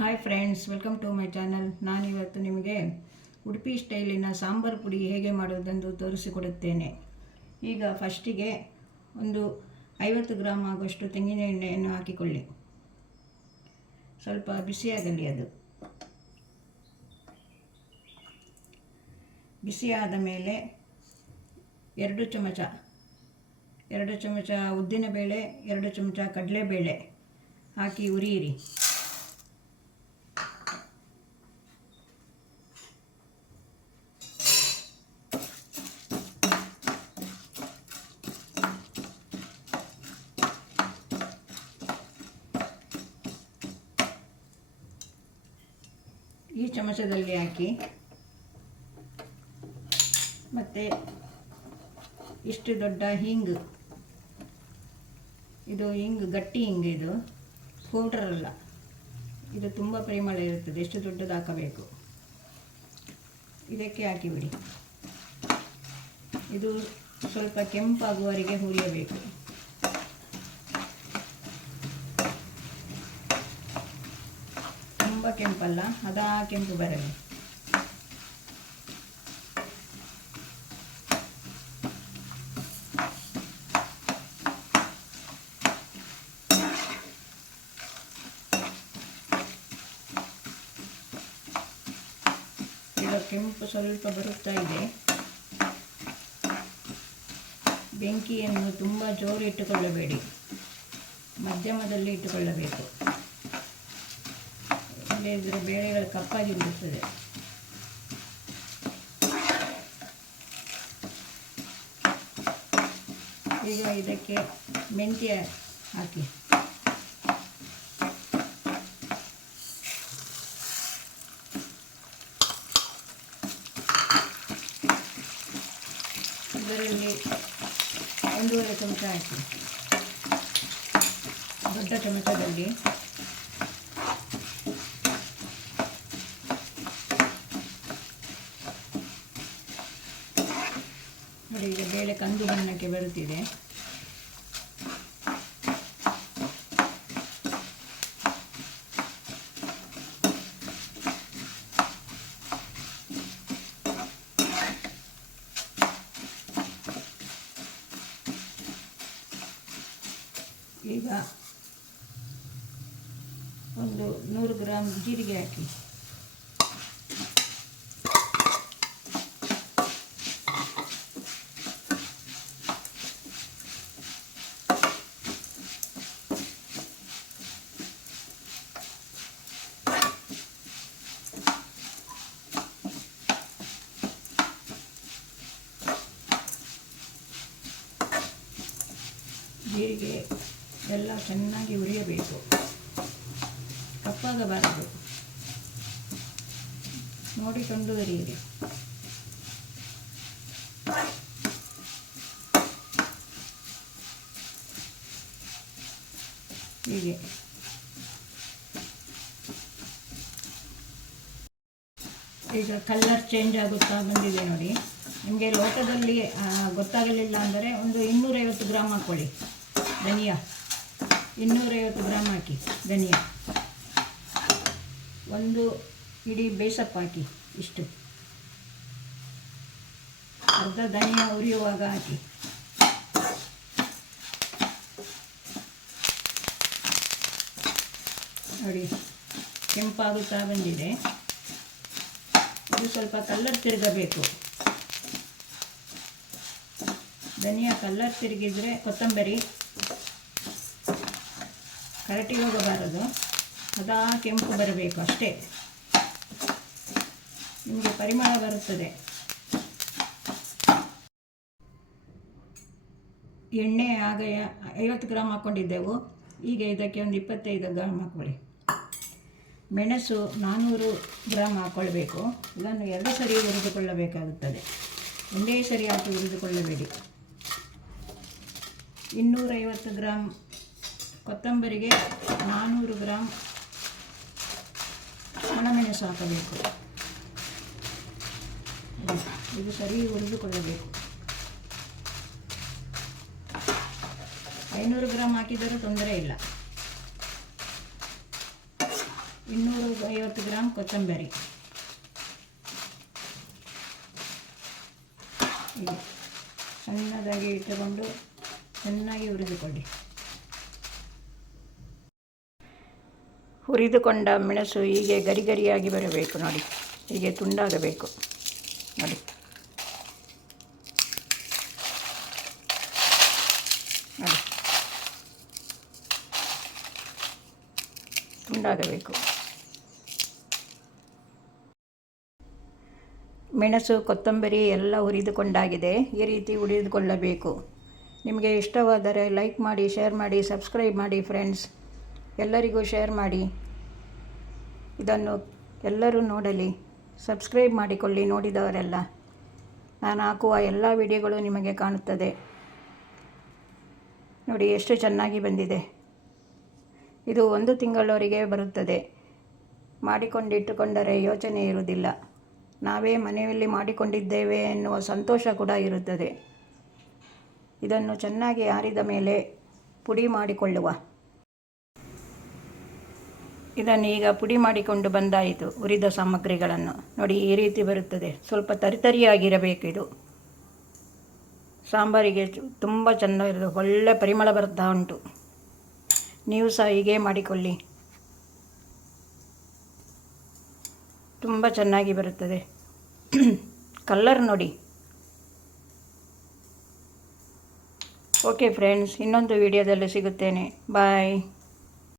Hi friends, welcome to my channel. ನಾನಿವತ್ತು ನಿಮಗೆ ಉಡುಪಿ ಸ್ಟೈಲಿನ ಸಾಂಬಾರು ಪುಡಿ ಹೇಗೆ ಮಾಡೋದೆಂದು ತೋರಿಸಿಕೊಡುತ್ತೇನೆ. ಈಗ ಫಸ್ಟಿಗೆ ಒಂದು 50 ಗ್ರಾಮ್ ಆಗುವಷ್ಟು ತೆಂಗಿನ ಎಣ್ಣೆಯನ್ನು ಹಾಕಿಕೊಳ್ಳಿ. ಸ್ವಲ್ಪ ಬಿಸಿಯಾಗಲಿ. ಅದು ಬಿಸಿಯಾದ ಮೇಲೆ 2 ಚಮಚ ಉದ್ದಿನಬೇಳೆ, 2 ಚಮಚ ಕಡಲೆಬೇಳೆ ಹಾಕಿ ಉರಿಯಿರಿ. ಈ ಚಮಚದಲ್ಲಿ ಹಾಕಿ ಮತ್ತು ಇಷ್ಟು ದೊಡ್ಡ ಹಿಂಗು, ಇದು ಹಿಂಗು ಗಟ್ಟಿ ಹಿಂಗು, ಇದು ಪೌಡರ್ ಅಲ್ಲ, ಇದು ತುಂಬ ಪರಿಮಳ ಇರುತ್ತದೆ. ಎಷ್ಟು ದೊಡ್ಡದು ಹಾಕಬೇಕು, ಇದಕ್ಕೆ ಹಾಕಿಬಿಡಿ. ಇದು ಸ್ವಲ್ಪ ಕೆಂಪಾಗುವವರೆಗೆ ಹುರಿಯಬೇಕು. ತುಂಬ ಕೆಂಪಲ್ಲ, ಅದಾ ಕೆಂಪು ಬರಲಿ. ಈಗ ಕೆಂಪು ಸ್ವಲ್ಪ ಬರುತ್ತಾ ಇದೆ. ಬೆಂಕಿಯನ್ನು ತುಂಬ ಜೋರು ಇಟ್ಟುಕೊಳ್ಳಬೇಡಿ, ಮಧ್ಯಮದಲ್ಲಿ ಇಟ್ಟುಕೊಳ್ಳಬೇಕು. ಇಲ್ಲದಿದ್ದರೆ ಬೇಳೆಗಳು ಕಪ್ಪಾಗಿ ಬಿಡುತ್ತದೆ. ಈಗ ಇದಕ್ಕೆ ಮೆಂತ್ಯ ಹಾಕಿ. ಇದರಲ್ಲಿ 1.5 ಚಮಚ ಹಾಕಿ, ದೊಡ್ಡ ಚಮಚದಲ್ಲಿ. ನೋಡಿ, ಈಗ ಬೇಳೆ ಕಂದು ಬಣ್ಣಕ್ಕೆ ಬರುತ್ತಿದೆ. ಈಗ ಒಂದು 100 ಗ್ರಾಮ್ ಜೀರಿಗೆ ಹಾಕಿ. ಜೀರಿಗೆ ಎಲ್ಲ ಚೆನ್ನಾಗಿ ಹುರಿಯಬೇಕು, ಕಪ್ಪಾಗಬಾರದು. ನೋಡಿಕೊಂಡು ಹುರಿಯಿರಿ. ಹೀಗೆ ಈಗ ಕಲರ್ ಚೇಂಜ್ ಆಗುತ್ತಾ ಬಂದಿದೆ ನೋಡಿ. ನಿಮಗೆ ಲೋಟದಲ್ಲಿ ಗೊತ್ತಾಗಲಿಲ್ಲ ಅಂದರೆ ಒಂದು 250 ಗ್ರಾಮ್ ಹಾಕ್ಕೊಳ್ಳಿ. ಧನಿಯಾ 250 ಗ್ರಾಮ್ ಹಾಕಿ. ಧನಿಯಾ ಒಂದು ಇಡೀ ಬೇಸಪ್ಪ ಹಾಕಿ. ಇಷ್ಟು ಅರ್ಧ ಧನಿಯಾ ಉರಿಯುವಾಗ ಹಾಕಿ. ನೋಡಿ, ಕೆಂಪಾಗುತ್ತಾ ಬಂದಿದೆ. ಇದು ಸ್ವಲ್ಪ ಕಲ್ಲರ್ ತಿರುಗಬೇಕು. ಧನಿಯಾ ಕಲ್ಲರ್ ತಿರುಗಿದರೆ ಕೊತ್ತಂಬರಿ ಕರಟಿ ಹೋಗಬಾರದು, ಅದಾ ಕೆಂಪು ಬರಬೇಕು ಅಷ್ಟೇ. ನಿಮಗೆ ಪರಿಮಳ ಬರುತ್ತದೆ. ಎಣ್ಣೆ ಆಗ 50 ಗ್ರಾಮ್ ಹಾಕ್ಕೊಂಡಿದ್ದೆವು. ಈಗ ಇದಕ್ಕೆ ಒಂದು 25 ಗ್ರಾಮ್ ಹಾಕ್ಕೊಳ್ಳಿ. ಮೆಣಸು 400 ಗ್ರಾಮ್ ಹಾಕ್ಕೊಳ್ಬೇಕು. ಇದನ್ನು 2 ಸರಿ ಹುರಿದುಕೊಳ್ಳಬೇಕಾಗುತ್ತದೆ, ಒಂದೇ ಸರಿ ಹಾಕಿ ಹುರಿದುಕೊಳ್ಳಬೇಡಿ. 250 ಗ್ರಾಮ್ ಕೊತ್ತಂಬರಿಗೆ 400 ಗ್ರಾಮ್ ಒಣಮೆಣಸು ಹಾಕಬೇಕು. ಇದು ಸರಿ ಹುರಿದುಕೊಳ್ಳಬೇಕು. 500 ಗ್ರಾಮ್ ಹಾಕಿದರೂ ತೊಂದರೆ ಇಲ್ಲ. 250 ಗ್ರಾಮ್ ಕೊತ್ತಂಬರಿ. ಹೀಗೆ ಸಣ್ಣದಾಗಿ ಇಟ್ಟುಕೊಂಡು ಚೆನ್ನಾಗಿ ಹುರಿದುಕೊಳ್ಳಿ. ಹುರಿದುಕೊಂಡ ಮೆಣಸು ಹೀಗೆ ಗರಿ ಗರಿಯಾಗಿ ಬರಬೇಕು ನೋಡಿ, ಹೀಗೆ ತುಂಡಾಗಬೇಕು ನೋಡಿ. ನೋಡಿ, ತುಂಡಾಗಬೇಕು. ಮೆಣಸು ಕೊತ್ತಂಬರಿ ಎಲ್ಲ ಹುರಿದುಕೊಂಡಾಗಿದೆ. ಈ ರೀತಿ ಹುರಿದುಕೊಳ್ಳಬೇಕು. ನಿಮಗೆ ಇಷ್ಟವಾದರೆ ಲೈಕ್ ಮಾಡಿ, ಶೇರ್ ಮಾಡಿ, ಸಬ್ಸ್ಕ್ರೈಬ್ ಮಾಡಿ ಫ್ರೆಂಡ್ಸ್. ಎಲ್ಲರಿಗೂ ಶೇರ್ ಮಾಡಿ. ಇದನ್ನು ಎಲ್ಲರೂ ನೋಡಲಿ. ಸಬ್ಸ್ಕ್ರೈಬ್ ಮಾಡಿಕೊಳ್ಳಿ ನೋಡಿದವರೆಲ್ಲ. ನಾನು ಹಾಕುವ ಎಲ್ಲ ವಿಡಿಯೋಗಳು ನಿಮಗೆ ಕಾಣುತ್ತದೆ ನೋಡಿ. ಎಷ್ಟು ಚೆನ್ನಾಗಿ ಬಂದಿದೆ. ಇದು 1 ತಿಂಗಳವರೆಗೆ ಬರುತ್ತದೆ. ಮಾಡಿಕೊಂಡಿಟ್ಟುಕೊಂಡರೆ ಯೋಚನೆ ಇರುವುದಿಲ್ಲ. ನಾವೇ ಮನೆಯಲ್ಲಿ ಮಾಡಿಕೊಂಡಿದ್ದೇವೆ ಎನ್ನುವ ಸಂತೋಷ ಕೂಡ ಇರುತ್ತದೆ. ಇದನ್ನು ಚೆನ್ನಾಗಿ ಆರಿದ ಮೇಲೆ ಪುಡಿ ಮಾಡಿಕೊಳ್ಳುವ. ಇದನ್ನು ಈಗ ಪುಡಿ ಮಾಡಿಕೊಂಡು ಬಂದಾಯಿತು. ಹುರಿದ ಸಾಮಗ್ರಿಗಳನ್ನು ನೋಡಿ, ಈ ರೀತಿ ಬರುತ್ತದೆ. ಸ್ವಲ್ಪ ತರಿತರಿಯಾಗಿರಬೇಕು. ಇದು ಸಾಂಬಾರಿಗೆ ತುಂಬ ಚೆನ್ನಾಗಿರೋದು, ಒಳ್ಳೆ ಪರಿಮಳ ಬರ್ತಾ ಉಂಟು. ನೀವು ಸಹ ಹೀಗೆ ಮಾಡಿಕೊಳ್ಳಿ, ತುಂಬ ಚೆನ್ನಾಗಿ ಬರುತ್ತದೆ. ಕಲರ್ ನೋಡಿ. ಓಕೆ ಫ್ರೆಂಡ್ಸ್, ಇನ್ನೊಂದು ವಿಡಿಯೋದಲ್ಲಿ ಸಿಗುತ್ತೇನೆ. ಬಾಯ್.